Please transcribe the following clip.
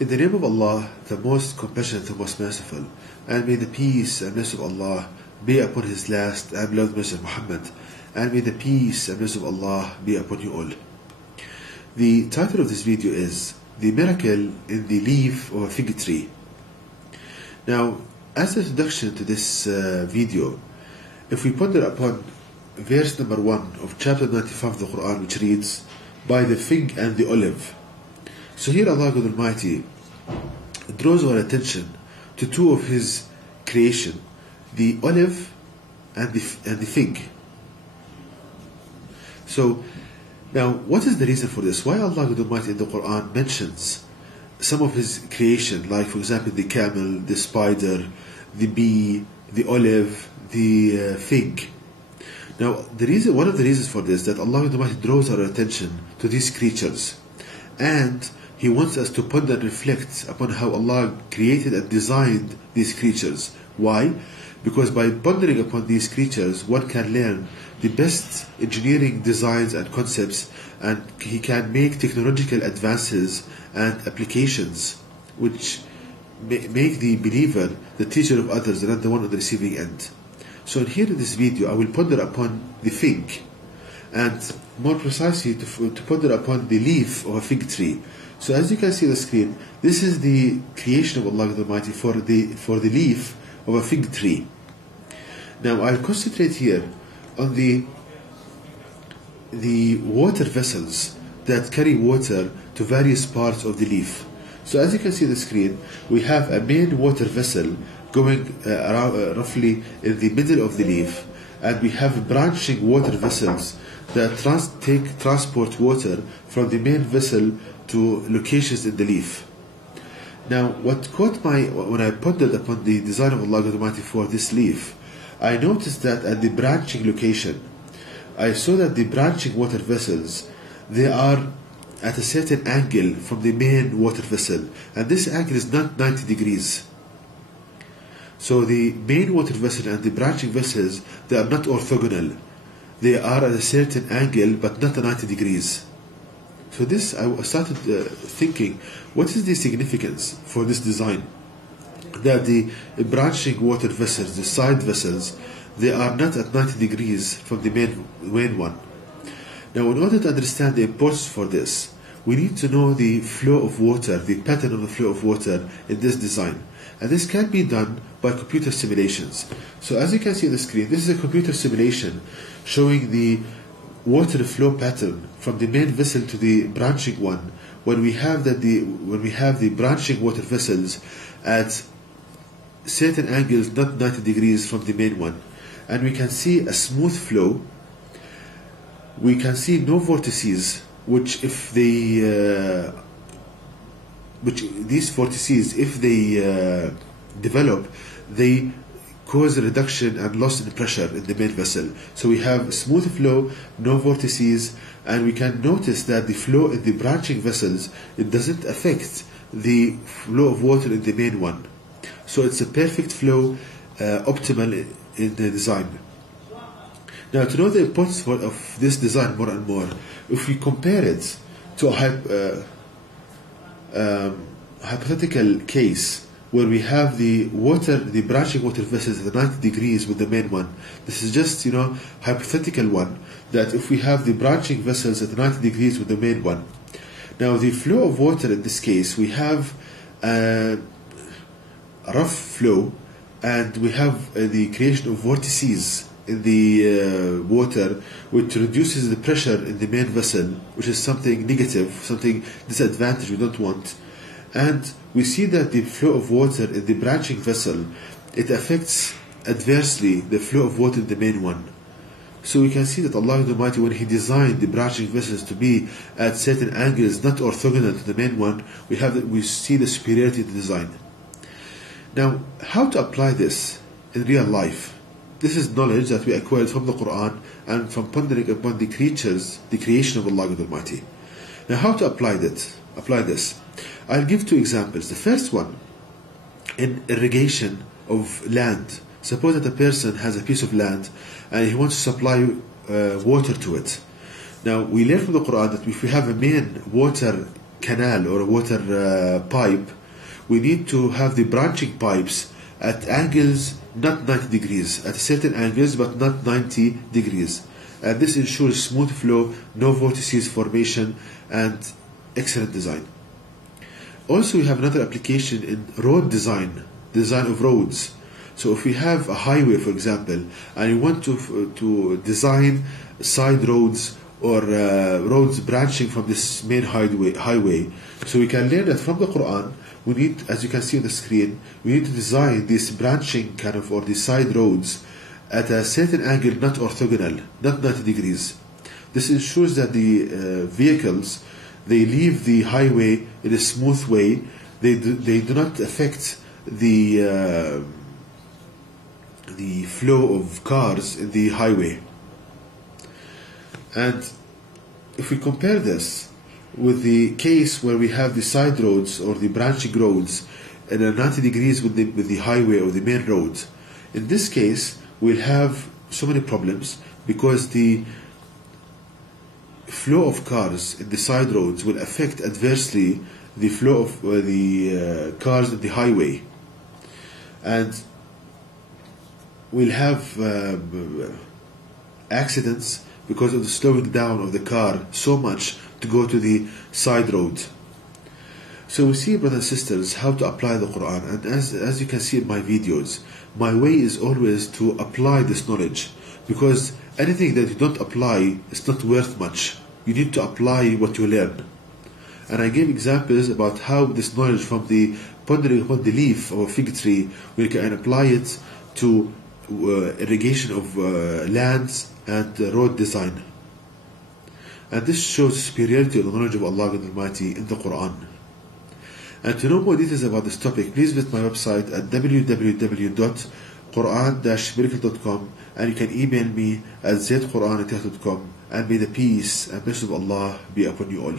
In the name of Allah, the most compassionate, the most merciful, and may the peace and blessing of Allah be upon His last and beloved Messenger Muhammad, and may the peace and blessing of Allah be upon you all. The title of this video is The Miracle in the Leaf of a Fig Tree. Now, as an introduction to this video, if we ponder upon verse number 1 of chapter 95 of the Quran, which reads, "By the fig and the olive." So here Allah God Almighty draws our attention to two of His creation, the olive and the fig. So now, what is the reason for this? Why Allah God Almighty in the Quran mentions some of His creation, like for example the camel, the spider, the bee, the olive, the fig? Now, one of the reasons for this, that Allah God Almighty draws our attention to these creatures, and He wants us to ponder and reflect upon how Allah created and designed these creatures. Why? Because by pondering upon these creatures, one can learn the best engineering designs and concepts, and he can make technological advances and applications which make the believer the teacher of others and not the one on the receiving end. So here in this video, I will ponder upon the fig, and more precisely to ponder upon the leaf of a fig tree. So as you can see on the screen, this is the creation of Allah Almighty for the leaf of a fig tree. Now I'll concentrate here on the water vessels that carry water to various parts of the leaf. So as you can see on the screen, we have a main water vessel going around roughly in the middle of the leaf, and we have branching water vessels that transport water from the main vessel to locations in the leaf. Now, what caught when I pondered upon the design of Allah Almighty for this leaf, I noticed that at the branching location, I saw that the branching water vessels, they are at a certain angle from the main water vessel, and this angle is not 90 degrees. So the main water vessel and the branching vessels, they are not orthogonal. They are at a certain angle, but not 90 degrees. So this, I started thinking, what is the significance for this design? That the branching water vessels, the side vessels, they are not at 90 degrees from the main one. Now, in order to understand the importance for this, we need to know the flow of water, the pattern of the flow of water in this design. And this can be done by computer simulations. So as you can see on the screen, this is a computer simulation showing the water flow pattern from the main vessel to the branching one, when we have the branching water vessels at certain angles, not 90 degrees from the main one, and we can see a smooth flow. We can see no vortices, which these vortices, if they develop, they cause a reduction and loss in pressure in the main vessel. So we have smooth flow, no vortices, and we can notice that the flow in the branching vessels, it doesn't affect the flow of water in the main one. So it's a perfect flow, optimal in the design. Now, to know the importance of this design more and more, if we compare it to a hypothetical case where we have the branching water vessels at 90 degrees with the main one. This is just, hypothetical one, that if we have the branching vessels at 90 degrees with the main one. Now, the flow of water in this case, we have a rough flow, and we have the creation of vortices in the water, which reduces the pressure in the main vessel, which is something negative, something disadvantage we don't want. And we see that the flow of water in the branching vessel, it affects adversely the flow of water in the main one. So we can see that Allah Almighty, when He designed the branching vessels to be at certain angles, not orthogonal to the main one, we see the superiority in the design. Now, how to apply this in real life? This is knowledge that we acquired from the Quran and from pondering upon the creation of Allah Almighty. Now, how to apply this? I'll give two examples. The first one, in irrigation of land. Suppose that a person has a piece of land and he wants to supply water to it. Now, we learn from the Quran that if we have a main water canal or a water pipe, we need to have the branching pipes at angles not 90 degrees, at certain angles but not 90 degrees. And this ensures smooth flow, no vortices formation, and excellent design. Also, we have another application in road design of roads. So if we have a highway, for example, and we want to design side roads or roads branching from this main highway, so we can learn that from the Quran. We need, as you can see on the screen, we need to design these branching kind of, or these side roads at a certain angle, not orthogonal, not 90 degrees. This ensures that the vehicles, they leave the highway in a smooth way. They do not affect the flow of cars in the highway. And if we compare this with the case where we have the side roads or the branching roads and 90 degrees with the highway or the main road, in this case we'll have so many problems, because the flow of cars in the side roads will affect adversely the flow of the cars in the highway, and we'll have accidents because of the slowing down of the car so much to go to the side road. So we see, brothers and sisters, how to apply the Quran. And as you can see in my videos, my way is always to apply this knowledge, because anything that you don't apply is not worth much. You need to apply what you learn. And I gave examples about how this knowledge from the pondering upon the leaf of a fig tree, we can apply it to irrigation of lands and road design. And this shows the superiority of the knowledge of Allah Almighty in the Quran. And to know more details about this topic, please visit my website at www.quran-miracle.com, and you can email me at zaidquran@yahoo.com. And may the peace and blessings of Allah be upon you all.